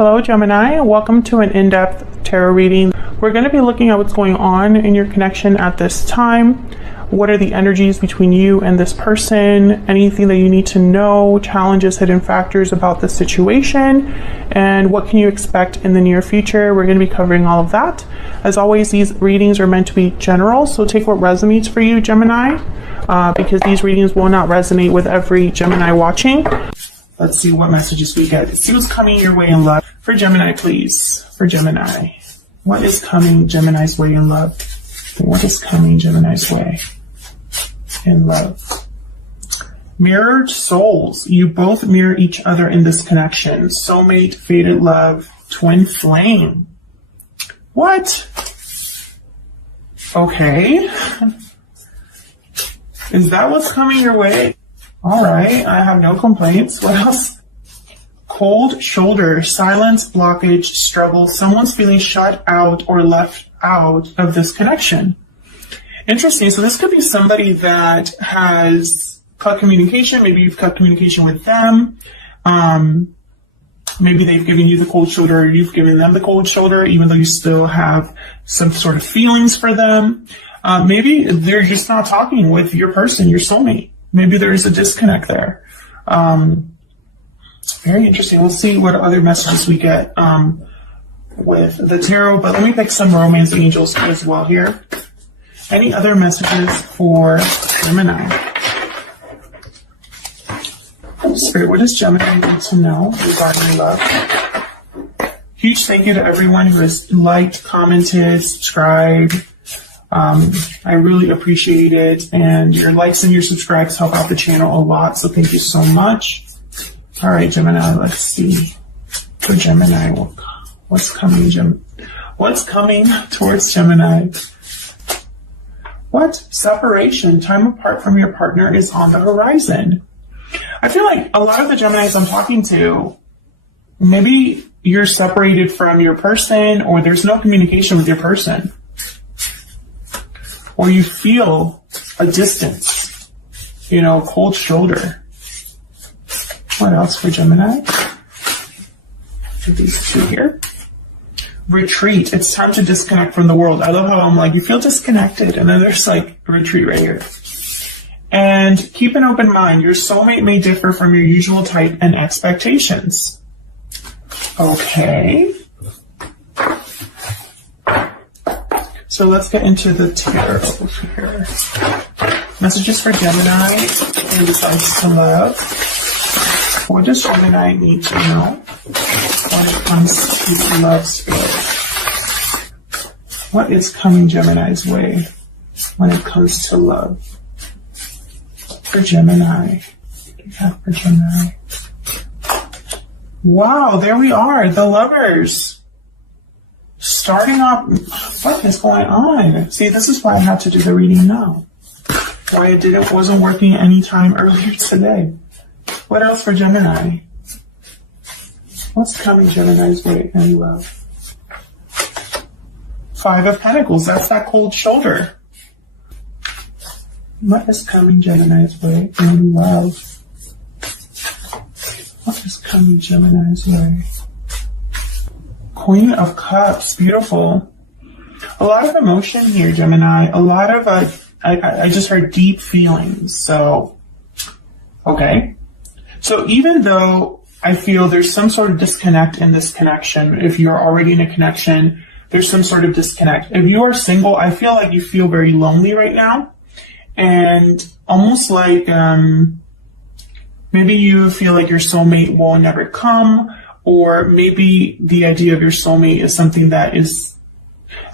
Hello Gemini, welcome to an in-depth tarot reading. We're going to be looking at what's going on in your connection at this time. What are the energies between you and this person? Anything that you need to know, challenges, hidden factors about the situation, and what can you expect in the near future? We're going to be covering all of that. As always, these readings are meant to be general, so take what resonates for you, Gemini, because these readings will not resonate with every Gemini watching. Let's see what messages we get. See what's coming your way in love. For Gemini, please. For Gemini. What is coming Gemini's way in love? What is coming Gemini's way in love? Mirrored souls. You both mirror each other in this connection. Soulmate, fated love, twin flame. What? Okay. Is that what's coming your way? All right, I have no complaints. What else? Cold shoulder, silence, blockage, struggle. Someone's feeling shut out or left out of this connection. Interesting. So this could be somebody that has cut communication. Maybe you've cut communication with them. Maybe they've given you the cold shoulder, or you've given them the cold shoulder, even though you still have some sort of feelings for them. Maybe they're just not talking with your person, your soulmate. Maybe there's a disconnect there. Very interesting. We'll see what other messages we get with the tarot, but let me pick some romance angels as well here. Any other messages for Gemini? Spirit, what does Gemini need to know regarding love? Huge thank you to everyone who has liked, commented, subscribed. I really appreciate it, and your likes and your subscribes help out the channel a lot, so thank you so much. All right, Gemini, let's see. For Gemini, what's coming, what's coming towards Gemini? What? Separation, time apart from your partner is on the horizon. I feel like a lot of the Geminis I'm talking to, maybe you're separated from your person, or there's no communication with your person. Or you feel a distance, cold shoulder. What else for Gemini? For these two here. Retreat. It's time to disconnect from the world. I love how I'm like, you feel disconnected, and then there's like retreat right here. And keep an open mind. Your soulmate may differ from your usual type and expectations. Okay. So let's get into the tarot here. Messages for Gemini who decides to love. What does Gemini need to know when it comes to love spirit? What is coming Gemini's way when it comes to love? For Gemini. What do you have for Gemini? Wow, there we are, the lovers. Starting off, what is going on? See, this is why I had to do the reading now. Why it wasn't working any time earlier today. What else for Gemini? What's coming Gemini's way in love? Five of Pentacles, that's that cold shoulder. What is coming Gemini's way in love? What is coming Gemini's way? Queen of Cups, beautiful. A lot of emotion here, Gemini. A lot of, I just heard deep feelings. So, okay. So even though I feel there's some sort of disconnect in this connection, if you're already in a connection, there's some sort of disconnect. If you are single, I feel like you feel very lonely right now. And almost like, maybe you feel like your soulmate will never come. Or maybe the idea of your soulmate is something that is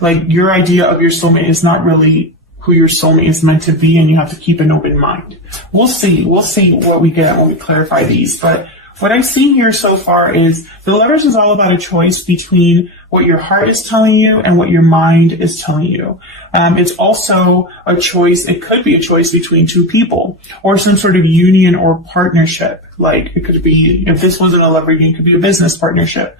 like your idea of your soulmate is not really who your soulmate is meant to be, and you have to keep an open mind. We'll see what we get when we clarify these. But what I've seen here so far is the Lovers is all about a choice between what your heart is telling you and what your mind is telling you. It's also a choice. It could be a choice between two people or some sort of union or partnership. Like it could be, if this wasn't a love reading, it could be a business partnership.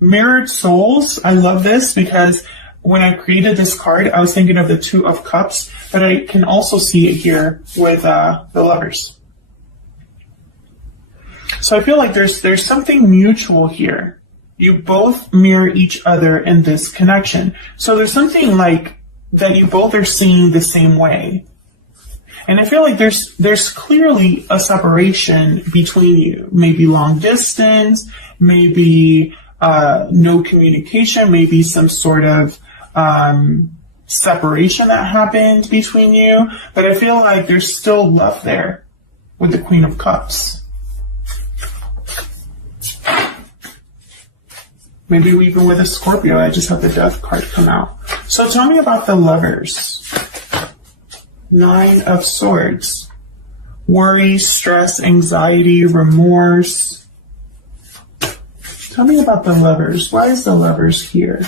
Mirrored souls. I love this because when I created this card, I was thinking of the Two of Cups, but I can also see it here with the Lovers. So I feel like there's something mutual here. You both mirror each other in this connection. So there's something like that you both are seeing the same way. And I feel like there's clearly a separation between you. Maybe long distance, maybe no communication, maybe some sort of separation that happened between you. But I feel like there's still love there with the Queen of Cups. Maybe even with a Scorpio. I just have the Death card come out. So tell me about the Lovers. 9 of Swords. Worry, stress, anxiety, remorse. Tell me about the Lovers. Why is the Lovers here?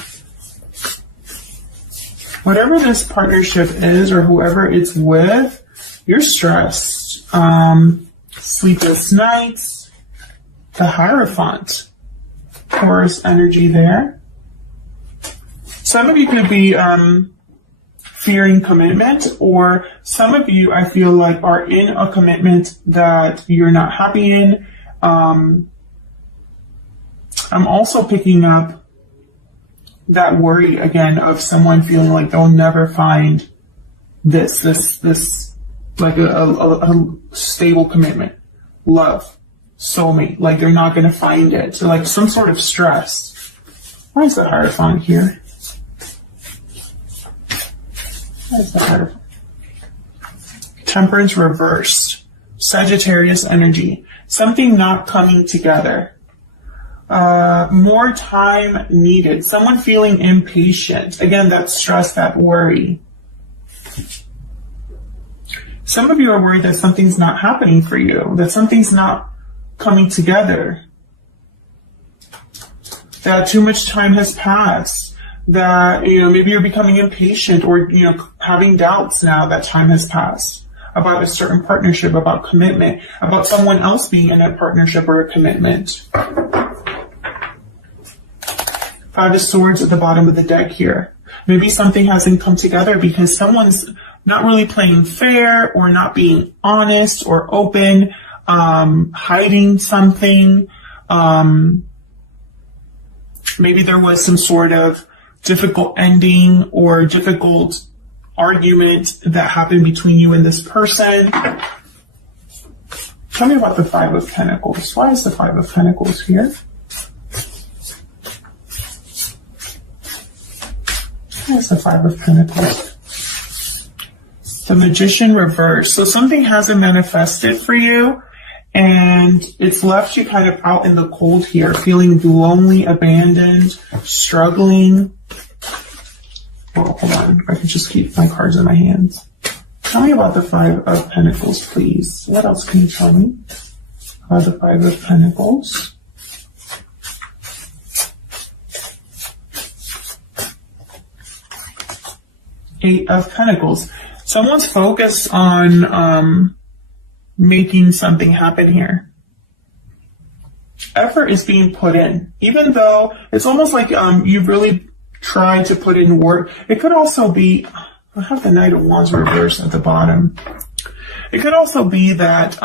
Whatever this partnership is or whoever it's with, you're stressed. Sleepless nights. The Hierophant. Taurus energy there. Some of you could be fearing commitment, or some of you, I feel like, are in a commitment that you're not happy in. I'm also picking up that worry again of someone feeling like they'll never find this like a stable commitment, love, soulmate, like they're not going to find it. So like some sort of stress. Why is the Hierophant here? Why is the Hierophant? Temperance reversed. Sagittarius energy. Something not coming together. More time needed. Someone feeling impatient. Again, that stress, that worry. Some of you are worried that something's not happening for you, that something's not coming together, that too much time has passed, that, maybe you're becoming impatient or, having doubts now that time has passed about a certain partnership, about commitment, about someone else being in a partnership or a commitment. 5 of Swords at the bottom of the deck here. Maybe something hasn't come together because someone's not really playing fair or not being honest or open, hiding something. Maybe there was some sort of difficult ending or difficult argument that happened between you and this person. Tell me about the 5 of Pentacles. Why is the 5 of Pentacles here? Why is the 5 of Pentacles? The Magician reversed. So something hasn't manifested for you, and it's left you kind of out in the cold here, feeling lonely, abandoned, struggling. Oh, hold on. I can just keep my cards in my hands. Tell me about the 5 of Pentacles, please. What else can you tell me about the 5 of Pentacles? Eight of Pentacles. Someone's focused on making something happen here. Effort is being put in, even though it's almost like you've really tried to put in work. It could also be, I have the Knight of Wands reversed at the bottom. It could also be that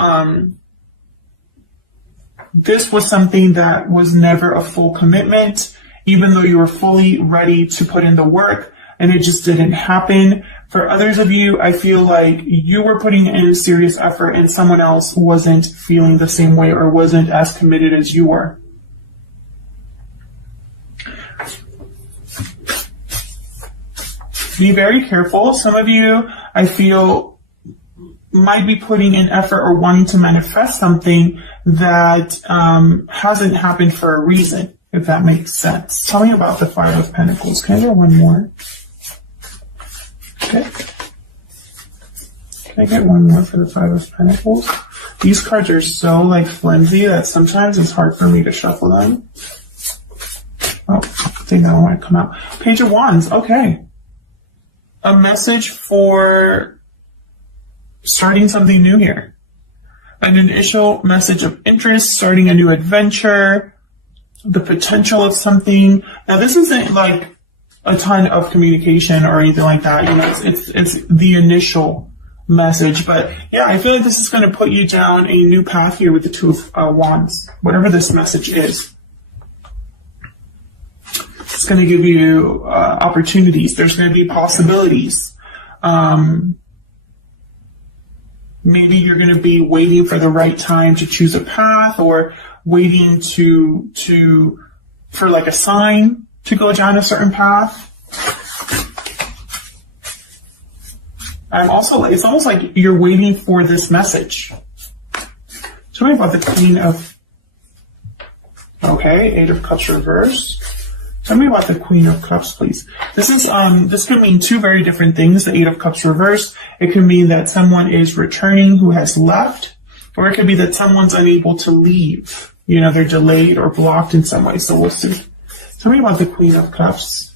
this was something that was never a full commitment, even though you were fully ready to put in the work, and it just didn't happen. For others of you, I feel like you were putting in serious effort and someone else wasn't feeling the same way or wasn't as committed as you were. Be very careful. Some of you, I feel, might be putting in effort or wanting to manifest something that hasn't happened for a reason, if that makes sense. Tell me about the 5 of Pentacles. Can I get one more? Okay. Can I get one more for the 5 of Pentacles? These cards are so flimsy that sometimes it's hard for me to shuffle them. Oh, I think I don't want to come out. Page of Wands. Okay. A message for starting something new here. An initial message of interest, starting a new adventure, the potential of something. Now, this isn't like a ton of communication or anything like that. It's the initial message. But yeah, I feel like this is going to put you down a new path here with the 2 of Wands, whatever this message is. It's going to give you opportunities. There's going to be possibilities. Maybe you're going to be waiting for the right time to choose a path, or waiting for like a sign to go down a certain path. It's almost like you're waiting for this message. Tell me about the Queen of, okay, Eight of Cups reverse. Tell me about the Queen of Cups, please. This could mean two very different things. The Eight of Cups reverse. It could mean that someone is returning who has left, or it could be that someone's unable to leave. You know, they're delayed or blocked in some way. So we'll see. Tell me about the Queen of Cups.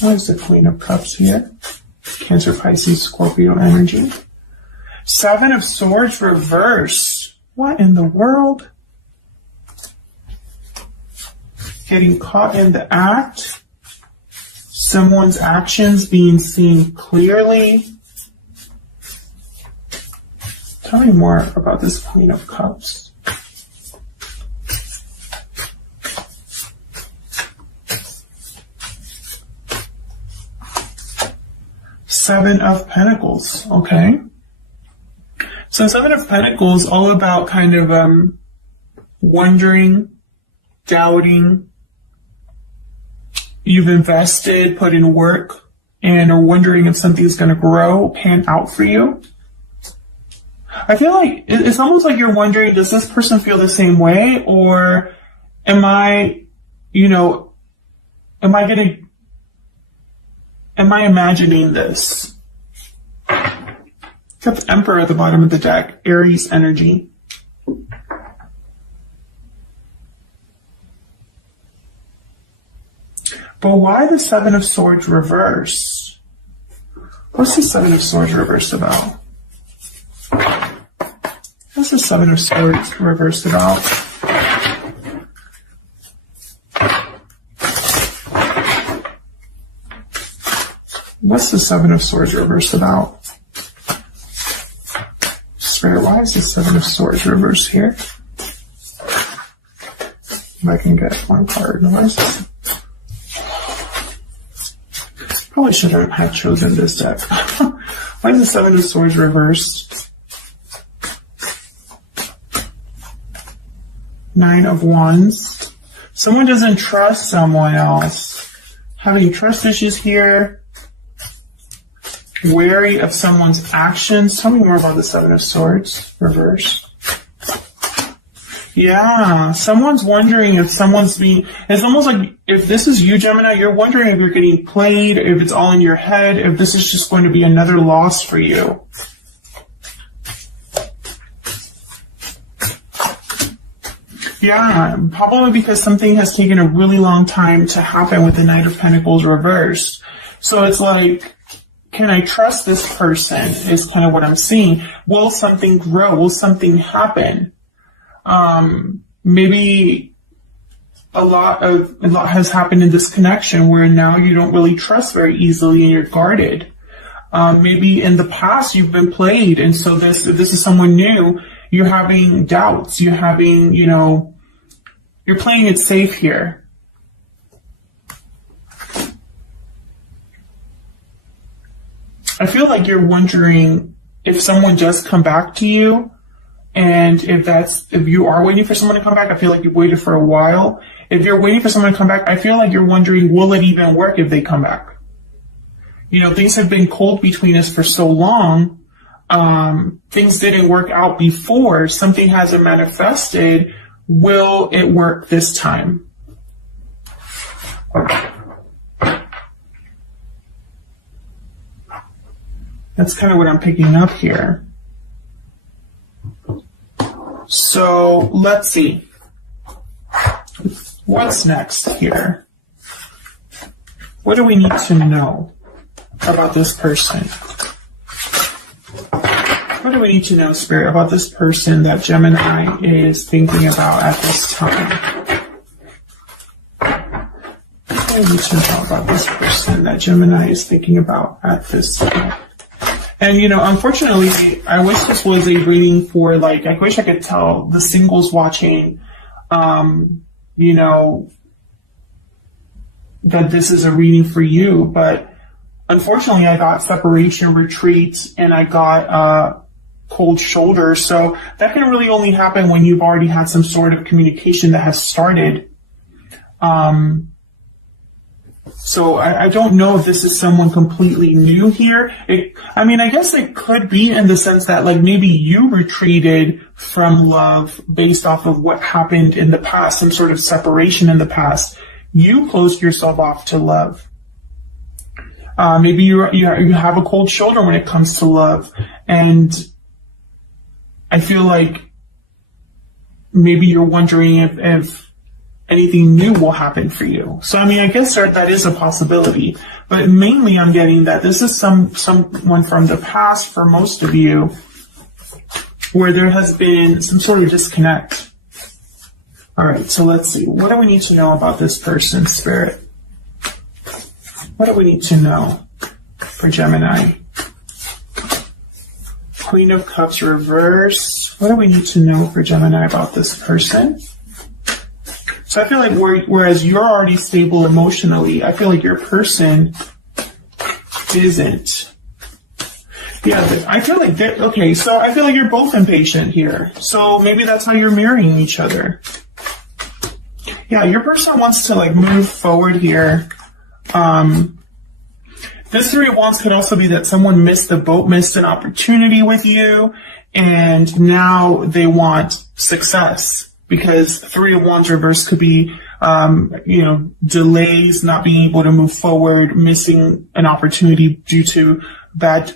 What is the Queen of Cups here? Cancer, Pisces, Scorpio energy. Seven of Swords reverse. What in the world? Getting caught in the act. Someone's actions being seen clearly. Tell me more about this Queen of Cups. Seven of Pentacles. Okay. So Seven of Pentacles, all about kind of wondering, doubting. You've invested, put in work, and are wondering if something's going to grow, pan out for you. I feel like it's almost like you're wondering, does this person feel the same way? Or am I imagining this? Got the Emperor at the bottom of the deck, Aries energy. But why the Seven of Swords reverse? What's the Seven of Swords reversed about? What's the Seven of Swords reversed about? What's the Seven of Swords reversed about? Spirit, why is the Seven of Swords reversed here? If I can get one card. Why is this? Probably shouldn't have chosen this deck. Why is the Seven of Swords reversed? Nine of Wands. Someone doesn't trust someone else. Having trust issues here. Wary of someone's actions. Tell me more about the Seven of Swords reverse. Yeah, someone's wondering if someone's being, it's almost like if this is you, Gemini, you're wondering if you're getting played, if it's all in your head, if this is just going to be another loss for you. Yeah, probably because something has taken a really long time to happen with the Knight of Pentacles reversed. So it's like, can I trust this person is kind of what I'm seeing. Will something grow? Will something happen? Maybe a lot has happened in this connection where now you don't really trust very easily and you're guarded. Maybe in the past you've been played, and so this is someone new. You're having doubts. You're having, you're playing it safe here. I feel like you're wondering if someone does come back to you. And if you are waiting for someone to come back, I feel like you've waited for a while. If you're waiting for someone to come back, I feel like you're wondering, will it even work if they come back? Things have been cold between us for so long. Things didn't work out before. Something hasn't manifested. Will it work this time? That's kind of what I'm picking up here. So let's see. What's next here? What do we need to know about this person? What do we need to know, Spirit, about this person that Gemini is thinking about at this time? What do we need to know about this person that Gemini is thinking about at this time? And, you know, unfortunately, I wish this was a reading for, like, I wish I could tell the singles watching, you know, that this is a reading for you. But unfortunately, I got separation, retreat, and I got cold shoulder. So that can really only happen when you've already had some sort of communication that has started. So I don't know if this is someone completely new here. I mean, I guess it could be in the sense that, like, maybe you retreated from love based off of what happened in the past, some sort of separation in the past. You closed yourself off to love. Maybe you have a cold shoulder when it comes to love. And I feel like maybe you're wondering if anything new will happen for you. So, I mean, I guess that is a possibility. But mainly I'm getting that this is someone from the past for most of you where there has been some sort of disconnect. All right, so let's see. What do we need to know about this person, Spirit? What do we need to know for Gemini? Queen of Cups reverse. What do we need to know for Gemini about this person? So I feel like whereas you're already stable emotionally, I feel like your person isn't. Yeah, I feel like okay, so I feel like you're both impatient here. So maybe that's how you're marrying each other. Yeah, your person wants to, like, move forward here. This Three of Wands could also be that someone missed the boat, missed an opportunity with you, and now they want success. Because Three of Wands reverse could be, you know, delays, not being able to move forward, missing an opportunity due to bad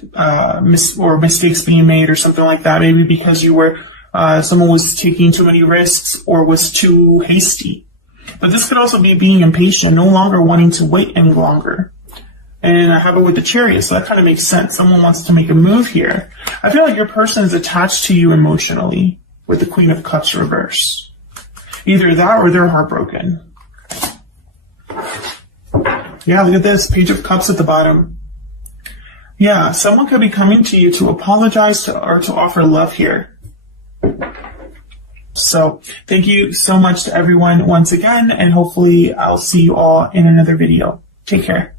mistakes being made or something like that. Maybe because you were someone was taking too many risks or was too hasty. But this could also be being impatient, no longer wanting to wait any longer. And I have it with the Chariot, so that kind of makes sense. Someone wants to make a move here. I feel like your person is attached to you emotionally with the Queen of Cups reverse. Either that or they're heartbroken. Yeah, look at this. Page of Cups at the bottom. Yeah, someone could be coming to you to apologize or to offer love here. So thank you so much to everyone once again, and hopefully I'll see you all in another video. Take care.